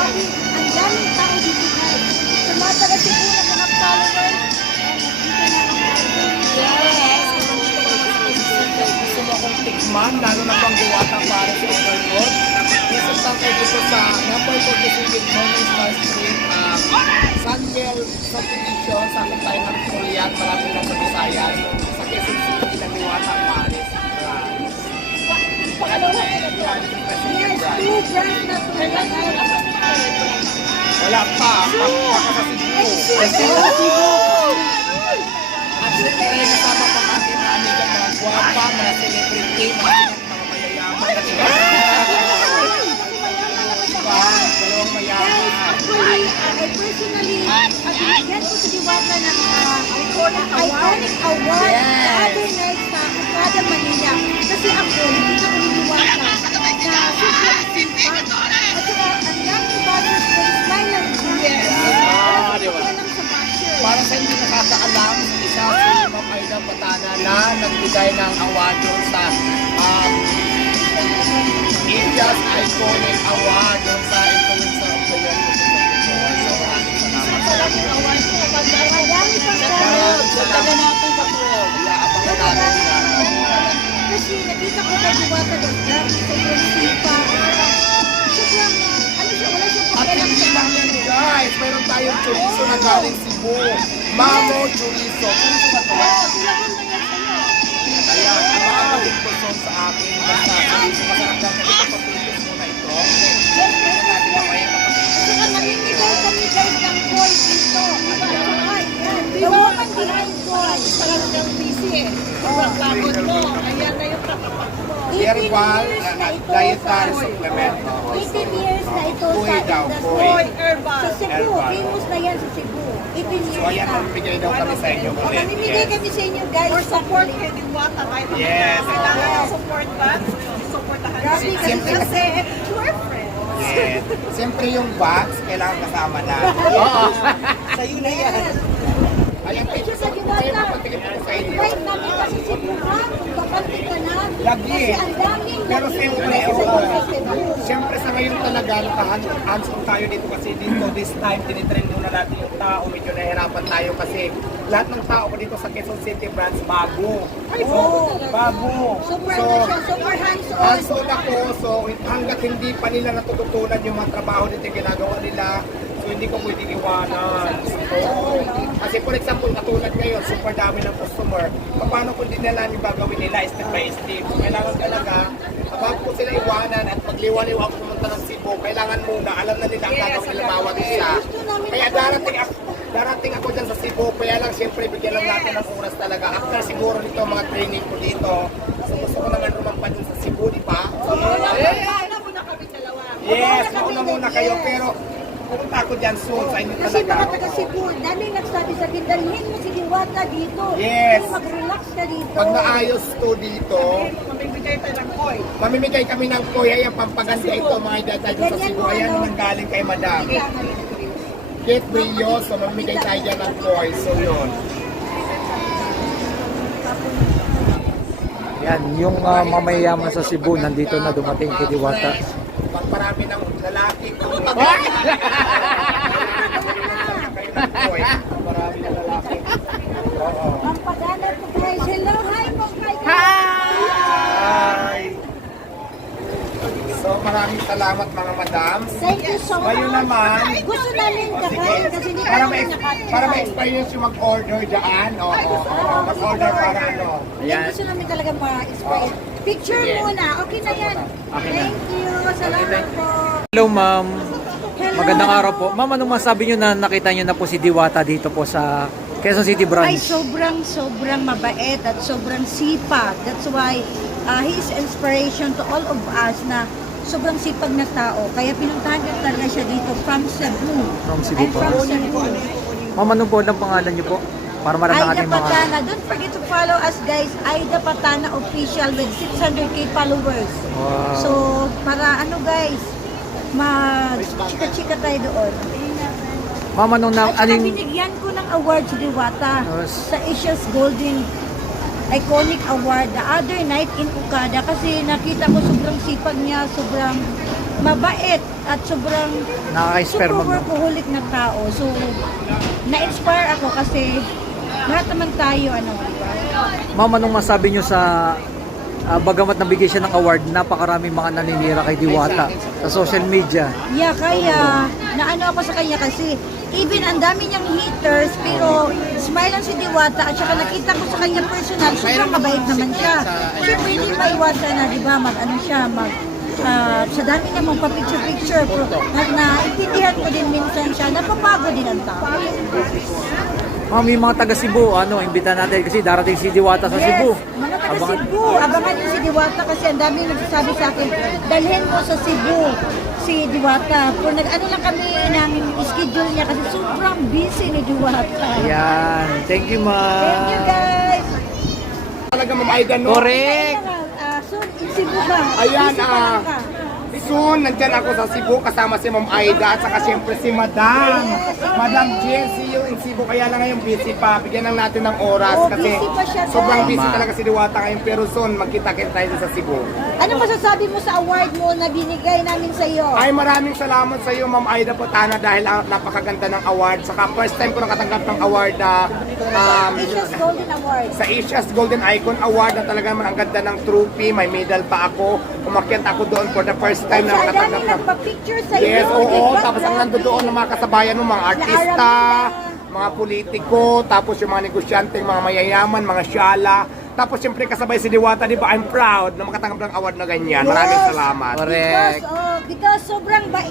Grabe, ang daming tao dito guys. Sa mga taga Cebu na mga followers, nandito na ang idol. Yes! Gusto mo akong tikman, lalo na pang diwata para sa overload. Isasang ko dito sa number 46 Morning Star Street, Sunville Subdivision, sa tayo ng Kulian, malapit lang sa Visayas, sa Quezon City ng Diwata Paris. Yes, two brands na tulad. Wala pa, sa Cebu. At syempre, kasama pa ating mga amiga, mga guwapa, mga celebrity, mga mayayaman. Dalawang mayaman. Actually, I personally, yan po sa Diwata ng iconic award sa other night sa Okada, Manila. Kasi ako, nakita ko ni Diwata na sobrang simpan. At saka, ang daming banners ko, smile lang. Para sa hindi nakakaalam, isa si Ma'am Aida Patana na nagbigay ng award doon sa India's Iconic Award doon sa Influencer of the Year 2024. So maraming salamat. Marami pang Salamat natin sa po. Iabangan natin na. kasi nakita ko kay Diwata doon, grabe sa yung sipa. Sobrang, ano siya, wala siyang At pakialam hindi sa lang yan guys, meron tayong chorizo na galing Cebu. Mamo chorizo. Chorizo ba ito? Bilangin na yan sa'yo. Kaya ang mga magiging sa akin, basta chorizo masarap lang ito. Papilis muna ito. Saka naninigay kami guys ng boy dito. Ay, yan. The woman behind boy. Talagang busy eh. Sobrang pagod mo. Ayan na yung katapat mo. 18 Herbal, years na ito dietary sa... supplement. 18 years na ito Boy sa daw, industry. Boy, herbal. Sa Cebu, Herbal. famous na yan sa Cebu. 18 years So ayan, na. magbigay daw kami sa inyo ulit. Mamimigay kami sa inyo guys. For support kay Diwata. Kahit ano Yes. na kailangan ng support ba? Supportahan Grabe siya. kasi Siyempre, Kasi we're friends. Yes. Siyempre yung box, kailangan kasama na. Oo. Sa'yo na yan. Ayan, Picture sa kayo Diwata. mapatigil ko sa inyo. Right namin kasi Cebu ha. Babante ka na. Lagi. Kasi ang daming Pero siyempre, sa Cebu. siyempre sa ngayon talaga, nakahands-on tayo dito kasi dito, this time, tinitrend muna natin yung tao. Medyo nahihirapan tayo kasi lahat ng tao ko dito sa Quezon City branch, bago. Bago. Super So, ano siya, super hands-on. hands-on ako, so hanggat hindi pa nila natututunan yung mga trabaho dito yung ginagawa nila, so hindi ko pwedeng iwanan. So, kasi for example, katulad ngayon, super dami ng customer. Paano kung din nila yung gagawin nila step by step? Kailangan talaga, bago ko sila iwanan at magliwaliw ako pumunta ng Cebu, kailangan muna, alam na nila ang gagawin nila bawat isa. Kaya darating ako dyan sa Cebu, kaya lang siyempre bigyan lang natin ng oras talaga. After siguro nito, mga training ko dito, so gusto ko naman rumampa din sa Cebu, di ba? Kaya muna kami dalawa. Yes, mauna muna kayo, pero pupunta ako dyan soon sa inyo Kasi talaga. mga taga Cebu, daming nagsabi sa akin, dalhin mo si Diwata dito. Yes. Kung mag-relax ka dito. Pag naayos to dito, Mamibigay tayo ng koi. mamimigay kami ng kuya yung pampaganda ito mga idadad sa Cebu. Ayan naman galing kay Madam. Kate Brillo, so mamimigay tayo dyan ng koi. So yun. Yan, yung mamayaman sa Cebu, nandito na dumating kay Diwata. Pagparami ng lalaki. Marami ng lalaki. Oo. Ang pag-anak ko guys. Hello, hi po kay Hi! So maraming salamat mga madam. Thank you so much. Kayo naman. Gusto namin kakain kasi hindi Para kami may nakatry. para may experience yung mag-order dyan. Oo. Mag-order para ano. Yan. Gusto namin talaga ma-inspire. Picture muna. Okay na yan. Thank you. Salamat po. Hello ma'am, Hello. magandang araw po. Ma'am, anong masabi nyo na nakita nyo na po si Diwata dito po sa Quezon City Ay, branch? sobrang mabait at sobrang sipag. That's why he is inspiration to all of us na sobrang sipag na tao. Kaya pinuntahan ko talaga siya dito from Cebu. From Cebu I'm po. from Cebu. Ma'am, anong po ang pangalan nyo po? Para marami Aida ating mga... Patana. Don't forget to follow us guys. Aida Patana Official with 600k followers. Wow. So, para ano guys, mag-chika-chika tayo doon. Ma'am, anong na... At saka Aning... binigyan ko ng award si Diwata Yes. sa Asia's Golden Iconic Award the other night in Okada kasi nakita ko sobrang sipag niya, sobrang mabait at sobrang Nakaka-inspire, super ma'am. workaholic na tao. So, na-inspire ako kasi lahat naman tayo, ano, diba? Ma'am, anong masabi nyo sa bagamat nabigay siya ng award, napakaraming mga naninira kay Diwata sa social media. Yeah, kaya naano ako sa kanya kasi even ang dami niyang haters pero smile lang si Diwata at saka nakita ko sa kanya personal, sobrang mabait naman siya. Siyempre hindi maiwasan na, di ba, mag-ano siya, sa dami niya magpa-picture-picture pero naintindihan ko din minsan siya, napapagod din ang tao. Ma'am, yung mga taga Cebu, imbita natin kasi darating si Diwata sa Cebu. Mga taga Abangan- Cebu, abangan niyo si Diwata kasi ang dami nagsasabi sa akin, dalhin mo sa Cebu si Diwata. Pero nag-ano lang kami ng schedule niya kasi sobrang busy ni Diwata. Ayan. Thank you, ma'am. Thank you guys! Talaga Ma'am Aida, no? Correct. So, in Cebu ba? Ayan, Busy pa lang ka. Soon, nandyan ako sa Cebu kasama si Ma'am Aida at saka siyempre si Madam. Madam Jill, see you in Cebu. Kaya lang ngayon busy pa. Bigyan lang natin ng oras Oh, kasi busy pa siya, sobrang guys. busy talaga si Diwata ngayon. Pero soon, magkita-kita tayo sa Cebu. Ano masasabi mo sa award mo na binigay namin sa iyo? Ay, maraming salamat sa iyo, Ma'am Aida Potana, dahil napakaganda ng award. Saka first time ko nakatanggap ng award na Asia's Golden Award. sa Asia's Golden Icon Award na talaga ang ganda ng trophy. May medal pa ako. Umakyat ako doon for the first time na Sa dami nakatanggap ng... nagpa-picture sa iyo. Yes, oo. diba? Tapos ang nando doon ng mga kasabayan mo, mga artista, mga politiko, tapos yung mga negosyante, mga mayayaman, mga syala. Tapos siyempre kasabay si Diwata, di ba? I'm proud na makatanggap ng award na ganyan. Maraming salamat. Correct. Because sobrang bait